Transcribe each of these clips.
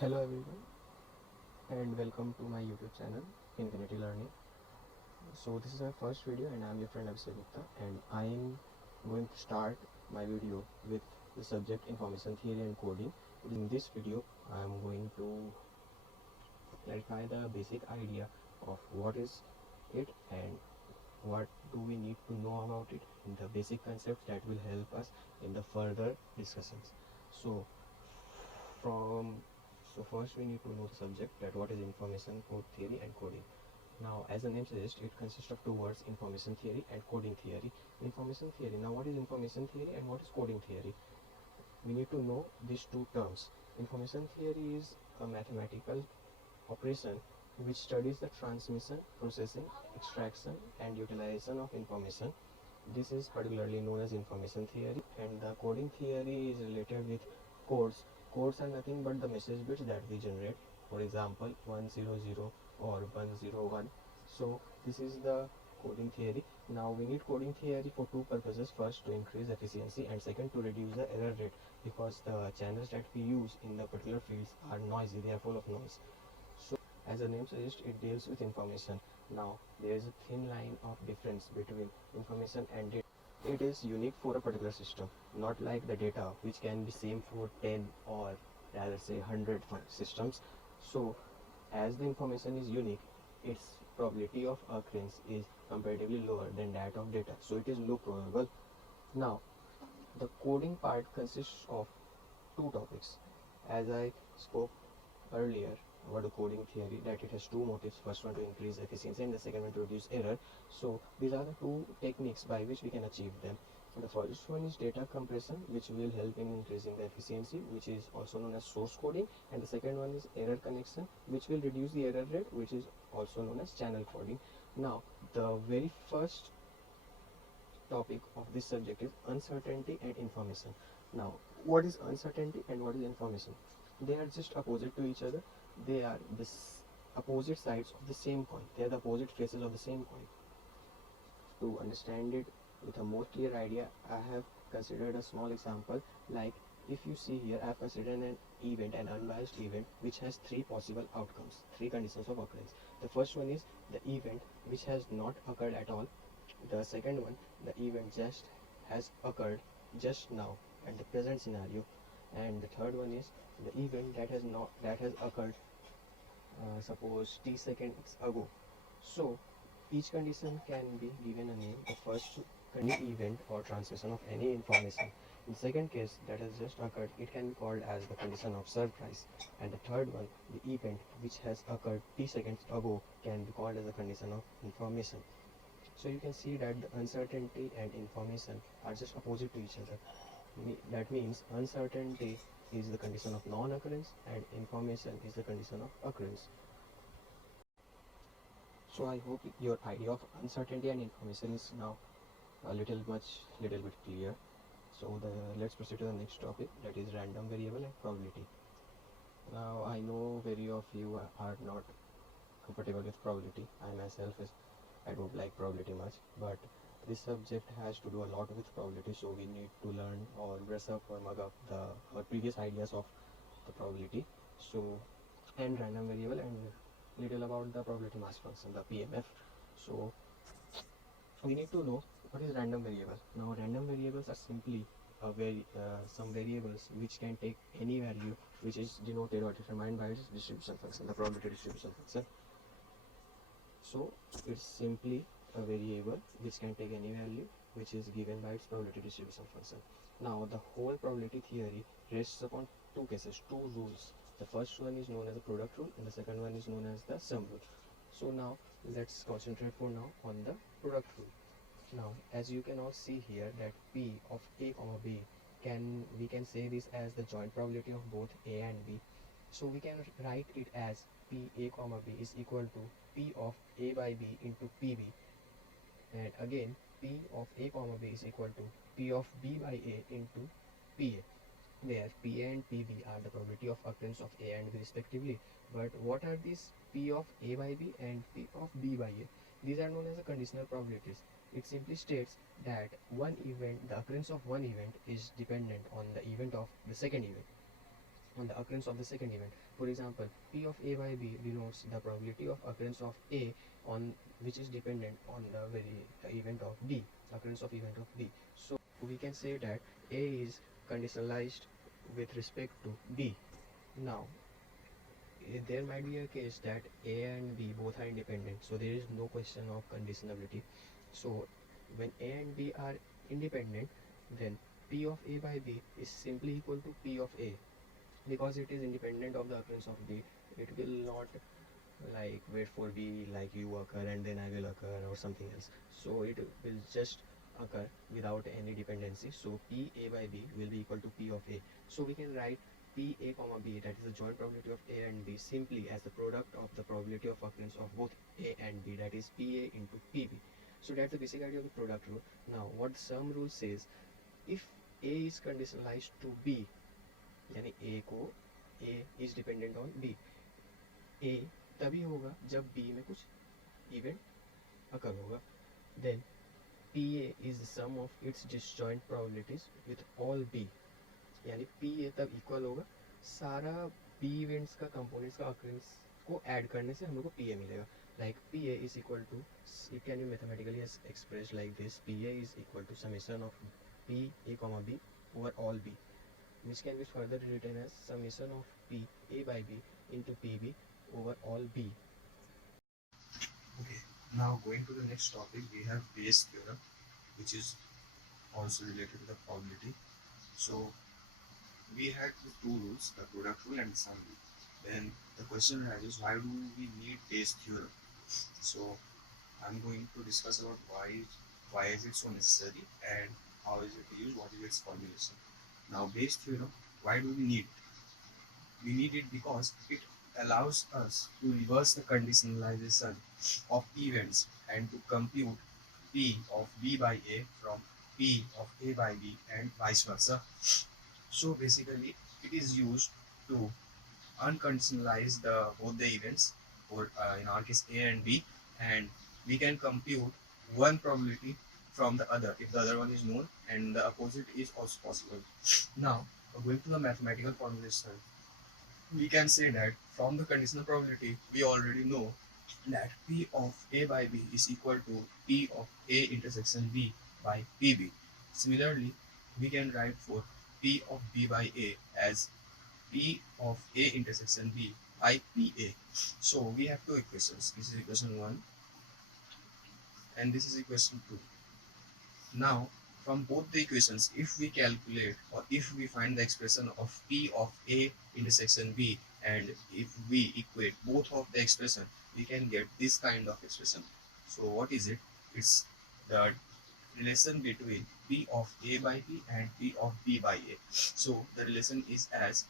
Hello everyone and welcome to my YouTube channel Infinity Learning. So this is my first video and I am your friend Abhishek Gupta, and I am going to start my video with the subject information theory and coding. In this video I am going to clarify the basic idea of what is it and what do we need to know about it, and the basic concepts that will help us in the further discussions. So from so first we need to know the subject, that what is information code theory and coding. Now, as the name suggests, it consists of two words, information theory and coding theory. Information theory. Now, what is information theory and what is coding theory? We need to know these two terms. Information theory is a mathematical operation which studies the transmission, processing, extraction, and utilization of information. This is particularly known as information theory, and the coding theory is related with codes. Codes are nothing but the message bits that we generate. For example, 100 or 101. So this is the coding theory. Now we need coding theory for two purposes. First, to increase efficiency, and second, to reduce the error rate, because the channels that we use in the particular fields are noisy, they are full of noise. So as the name suggests, it deals with information. Now there is a thin line of difference between information and data. It is unique for a particular system, not like the data which can be same for 10 or rather say 100 systems. So as the information is unique, its probability of occurrence is comparatively lower than that of data, so it is low probable. Now the coding part consists of two topics. As I spoke earlier about the coding theory, that it has two motives: first one to increase efficiency and the second one to reduce error. So these are the two techniques by which we can achieve them. The first one is data compression, which will help in increasing the efficiency, which is also known as source coding, and the second one is error connection, which will reduce the error rate, which is also known as channel coding. Now the very first topic of this subject is uncertainty and information. Now, what is uncertainty and what is information? They are just opposite to each other. They are the opposite sides of the same coin. They are the opposite faces of the same coin. To understand it with a more clear idea, I have considered a small example. Like, if you see here, I have considered an event, an unbiased event, which has three possible outcomes, three conditions of occurrence. The first one is the event which has not occurred at all. The second one, the event just has occurred just now at the present scenario, and the third one is the event that has occurred suppose t seconds ago. So each condition can be given a name. The first, any event or transmission of any information. In the second case, that has just occurred, it can be called as the condition of surprise. And the third one, the event which has occurred t seconds ago, can be called as the condition of information. So you can see that the uncertainty and information are just opposite to each other. That means uncertainty is the condition of non-occurrence and information is the condition of occurrence. So I hope your idea of uncertainty and information is now a little bit clear. So let's proceed to the next topic, that is random variable and probability. Now I know very of you are not comfortable with probability. I don't like probability much, but this subject has to do a lot with probability, so we need to learn or brush up or mug up our previous ideas of the probability. So, and random variable, and little about the probability mass function, the PMF. So we need to know what is random variable. Now random variables are simply some variables which can take any value, which is denoted or determined by its distribution function, the probability distribution function. So it's simply a variable which can take any value, which is given by its probability distribution function. Now the whole probability theory rests upon two cases, two rules. The first one is known as the product rule and the second one is known as the sum rule. So now let's concentrate for now on the product rule. Now as you can all see here, that P of A comma B, we can say this as the joint probability of both A and B. So we can write it as P A comma B is equal to P of A by B into PB, and again P of A comma B is equal to P of B by A into PA, where PA and PB are the probability of occurrence of A and B respectively. But what are these P of A by B and P of B by A? These are known as the conditional probabilities. It simply states that the occurrence of one event is dependent on the event of the second event. on the occurrence of the second event. For example, P of A by B denotes the probability of occurrence of A on which is dependent on the event of B, occurrence of event of B. So we can say that A is conditionalized with respect to B. Now, there might be a case that A and B both are independent, so there is no question of conditionality. So when A and B are independent, then P of A by B is simply equal to P of A, because it is independent of the occurrence of B. It will not like wait for B, like you occur and then I will occur or something else. So it will just occur without any dependency. So P A by B will be equal to P of A. So we can write P A comma B, that is the joint probability of A and B, simply as the product of the probability of occurrence of both A and B, that is PA into PB. So that's the basic idea of the product rule. Now what the sum rule says, if A is conditionalized to B, यानी A को A is dependent on B, A तभी होगा जब B में कुछ event occur होगा, then PA is the sum of its disjoint probabilities with all B, यानी PA तब इक्वल होगा सारा B इवेंट्स का कंपोनेंट्स का occurrence को ऐड करने से हम लोग को PA मिलेगा. Like PA is equal to, it can be mathematically expressed like this: PA is equal to summation of PA comma B over all B, which can be further written as summation of P A by B into PB over all B. Okay, now going to the next topic, we have Bayes theorem, which is also related to the probability. So we had the two rules, the product rule and the sum rule. Then the question arises, why do we need Bayes theorem? So I'm going to discuss about why is it so necessary and how is it used, what is its formulation. Now Bayes theorem, why do we need it? We need it because it allows us to reverse the conditionalization of events and to compute P of B by A from P of A by B and vice versa. So basically it is used to unconditionalize both the events, or in our case A and B, and we can compute one probability from the other if the other one is known, and the opposite is also possible. Now going to the mathematical formulation, we can say that from the conditional probability we already know that P of A by B is equal to P of A intersection B by PB. Similarly, we can write for P of B by A as P of A intersection B by PA. So we have two equations. This is equation 1 and this is equation 2. Now from both the equations, if we calculate or if we find the expression of P of A intersection B, and if we equate both of the expression, we can get this kind of expression. So what is it? It's the relation between P of A by B and P of B by A. So the relation is as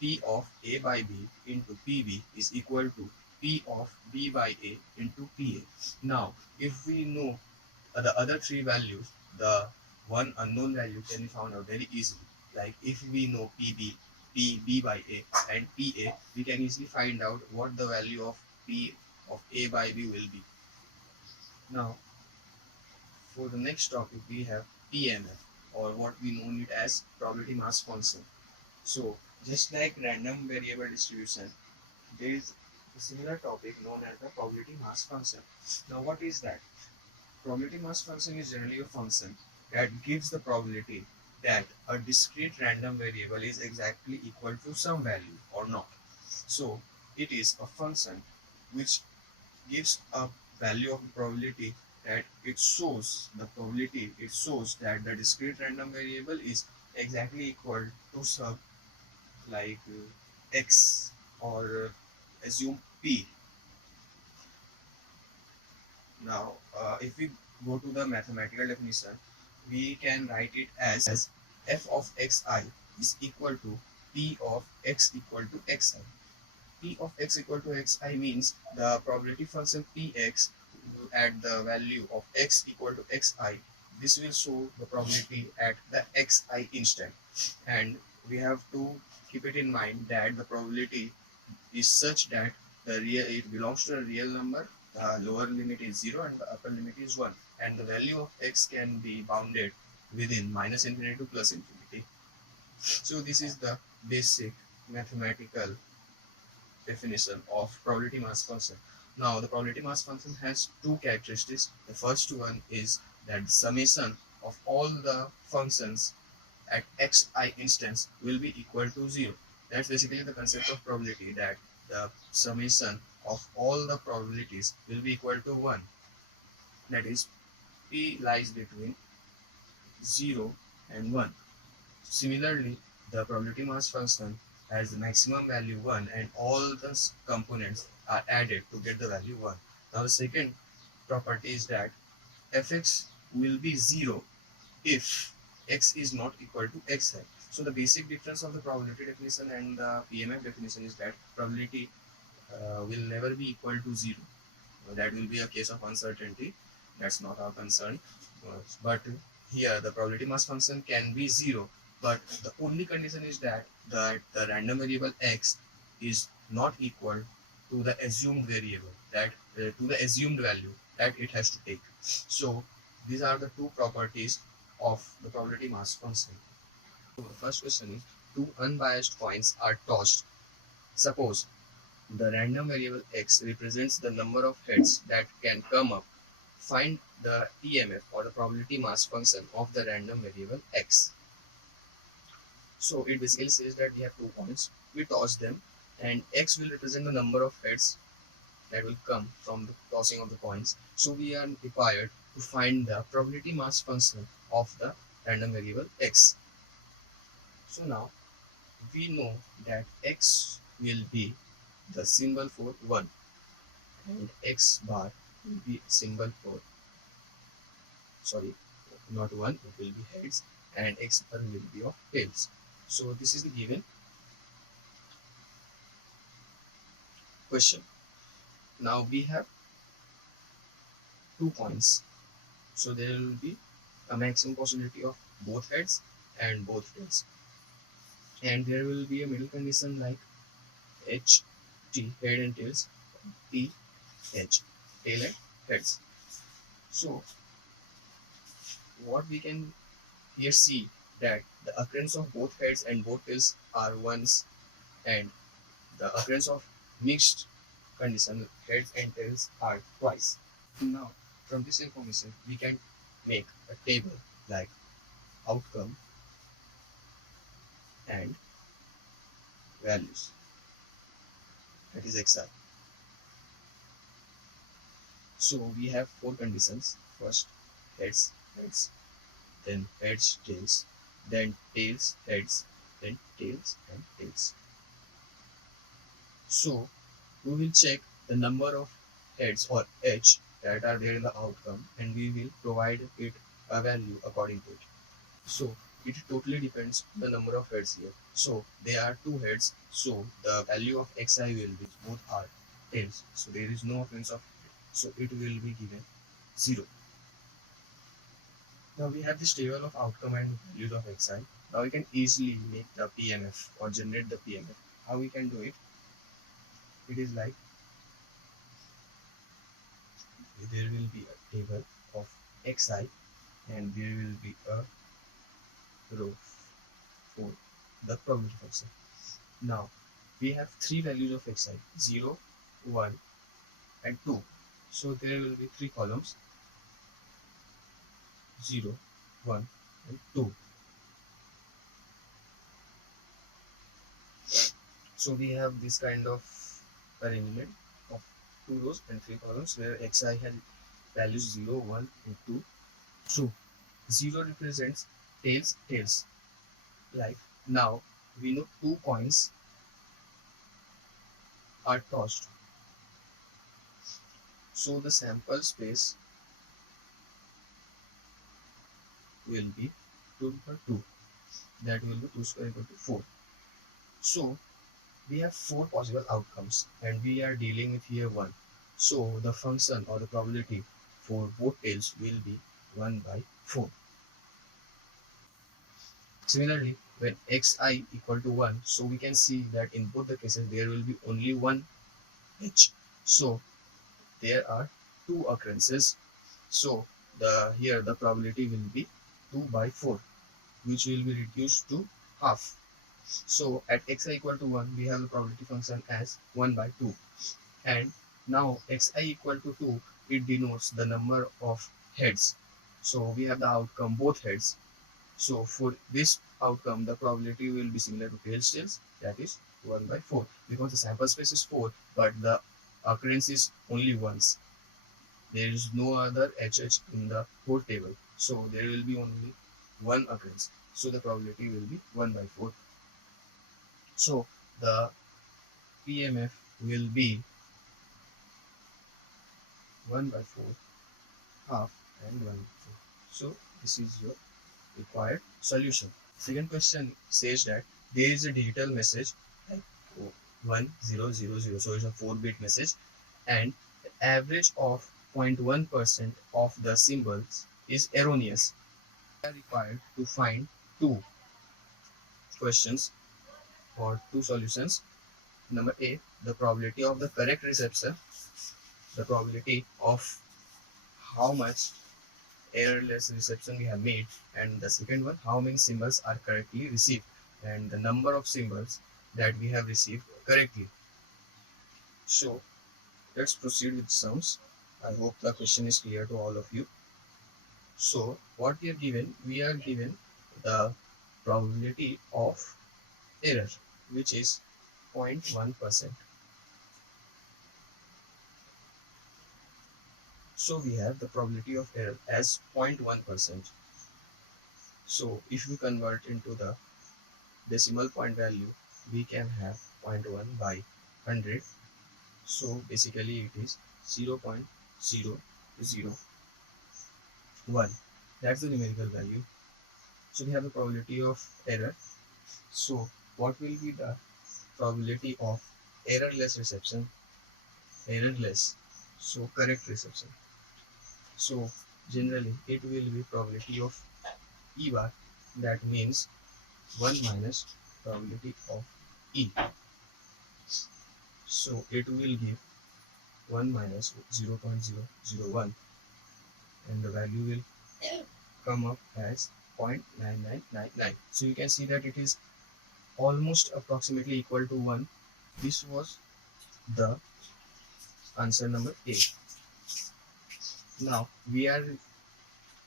P of A by B into PB is equal to P of B by A into PA. Now if we know the other three values, the one unknown value can be found out very easily. Like if we know PB, PB by A and PA, we can easily find out what the value of P of A by B will be. Now for the next topic we have PMF, or what we know it as probability mass function. So just like random variable distribution, there is a similar topic known as the probability mass function. Now what is that? Probability mass function is generally a function that gives the probability that a discrete random variable is exactly equal to some value or not. So it is a function which gives a value of probability that it shows that the discrete random variable is exactly equal to some, like x, or assume p. Now if we go to the mathematical definition, we can write it as f of xi is equal to p of x equal to xi. P of x equal to xi means the probability function px at the value of x equal to xi. This will show the probability at the xi instant, and we have to keep it in mind that the probability is such that it belongs to a real number. The lower limit is 0 and the upper limit is 1, and the value of x can be bounded within minus infinity to plus infinity. So this is the basic mathematical definition of probability mass function. Now, the probability mass function has two characteristics. The first one is that the summation of all the functions at xi instance will be equal to 0. That's basically the concept of probability, that the summation of all the probabilities will be equal to 1. That is, p lies between 0 and 1. Similarly, the probability mass function has the maximum value 1 and all the components are added to get the value 1. Now the second property is that fx will be 0 if x is not equal to xi. So the basic difference of the probability definition and the PMF definition is that probability will never be equal to 0. That will be a case of uncertainty. That's not our concern. But here the probability mass function can be 0, but the only condition is that the random variable x is not equal to the assumed variable, that to the assumed value that it has to take. So these are the two properties of the probability mass function. So the first question is, two unbiased coins are tossed. Suppose the random variable x represents the number of heads that can come up. Find the PMF, or the probability mass function, of the random variable x. So it basically says that we have 2 points, we toss them, and x will represent the number of heads that will come from the tossing of the coins. So we are required to find the probability mass function of the random variable x. So now we know that x will be the symbol for 1 and x bar will be symbol for, sorry, not 1, it will be heads, and x bar will be of tails. So this is the given question. Now we have 2 points, so there will be a maximum possibility of both heads and both tails, and there will be a middle condition like h t, head and tails, t h, tail and heads. So what we can here see, that the occurrence of both heads and both tails are once, and the occurrence of mixed condition heads and tails are twice. Now from this information we can make a table like outcome and values, that is xi. So we have 4 conditions. First, heads, heads, then heads, tails, then tails, heads, then tails and tails. So we will check the number of heads, or h, that are there in the outcome, and we will provide it a value according to it. So it totally depends on the number of heads here. So there are 2 heads, so the value of xi will be, both are tails, so there is no occurrence of head, so it will be given 0. Now we have this table of outcome and values of xi. Now we can easily make the PMF or generate the PMF. How we can do it? It is like, there will be a table of xi and there will be a row for the probability function. Now we have 3 values of xi, 0, 1 and 2. So there will be 3 columns, 0, 1 and 2. So we have this kind of arrangement of 2 rows and 3 columns where xi has values 0, 1 and 2. So 0 represents tails, tails. Like now we know 2 coins are tossed. So the sample space will be 2 by 2. That will be 2 square equal to 4. So we have 4 possible outcomes and we are dealing with here 1. So the function or the probability for both tails will be 1 by 4. Similarly, when xi equal to 1, so we can see that in both the cases there will be only one h. So there are 2 occurrences. So here the probability will be 2 by 4, which will be reduced to half. So at xi equal to 1, we have the probability function as 1 by 2. And now xi equal to 2, it denotes the number of heads. So we have the outcome both heads. So for this outcome, the probability will be similar to tails, that is 1 by 4, because the sample space is 4, but the occurrence is only once. There is no other HH in the whole table. So there will be only one occurrence. So the probability will be 1 by 4. So the PMF will be 1 by 4, half, and 1 by 4. So this is your required solution. Second question says that there is a digital message like 1000. So it's a 4-bit message, and the average of 0.1% of the symbols is erroneous. We are required to find two questions or two solutions. Number A, the probability of the correct reception, the probability of how much errorless reception we have made, and the second one, how many symbols are correctly received and the number of symbols that we have received correctly. So let's proceed with sums. I hope the question is clear to all of you. So what we are given the probability of error, which is 0.1%. So we have the probability of error as 0.1%. So if we convert into the decimal point value, we can have 0.1 by 100. So basically it is 0.0001. That's the numerical value. So we have the probability of error. So what will be the probability of errorless reception? Errorless. So correct reception. So generally it will be probability of E bar, that means 1 minus probability of E. So it will give 1 minus 0.001, and the value will come up as 0.9999. So you can see that it is almost approximately equal to 1. This was the answer number A. Now we are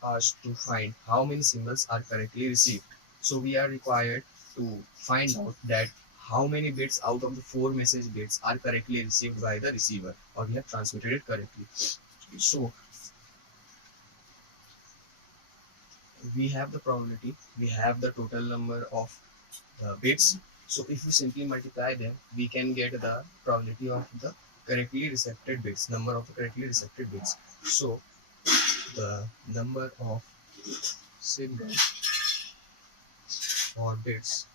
asked to find how many symbols are correctly received. So we are required to find out that how many bits out of the 4 message bits are correctly received by the receiver, or we have transmitted it correctly. So we have the probability, we have the total number of bits. So if we simply multiply them, we can get the probability of the correctly recepted bits, number of the correctly recepted bits. So the number of symbols or bits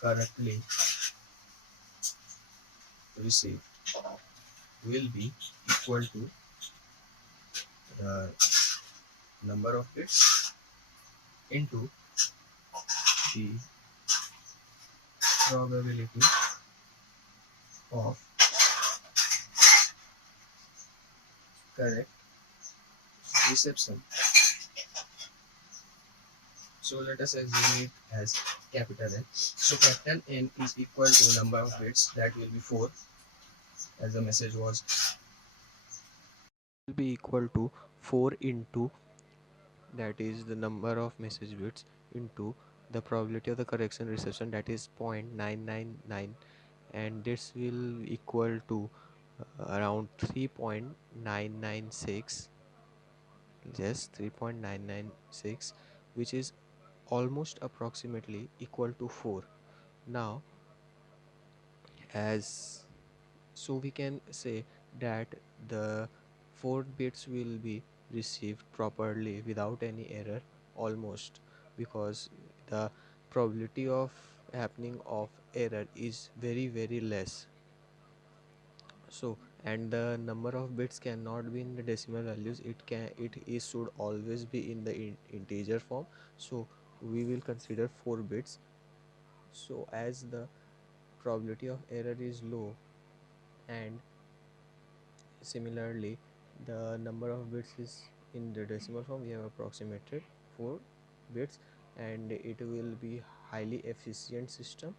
correctly received will be equal to the number of bits into the probability of correct reception. So let us assume it as capital N. So capital N is equal to number of bits, that will be 4, as the message was, will be equal to 4 into, that is the number of message bits, into the probability of the correction reception, that is 0.999, and this will equal to around 3.996, yes, 3.996, which is almost approximately equal to 4. Now as so we can say that the 4 bits will be received properly without any error, almost, because the probability of happening of error is very less. So and the number of bits cannot be in the decimal values, it is should always be in the integer form. So we will consider 4 bits. So as the probability of error is low, and similarly the number of bits is in the decimal form, we have approximated 4 bits, and it will be highly efficient system,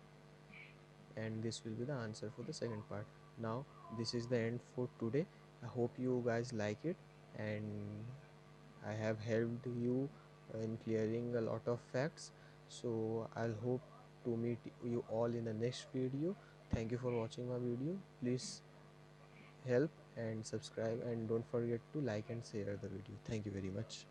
and this will be the answer for the second part. Now this is the end for today. I hope you guys like it, and I have helped you in clearing a lot of facts. So I'll hope to meet you all in the next video. Thank you for watching my video. Please help and subscribe, and don't forget to like and share the video. Thank you very much.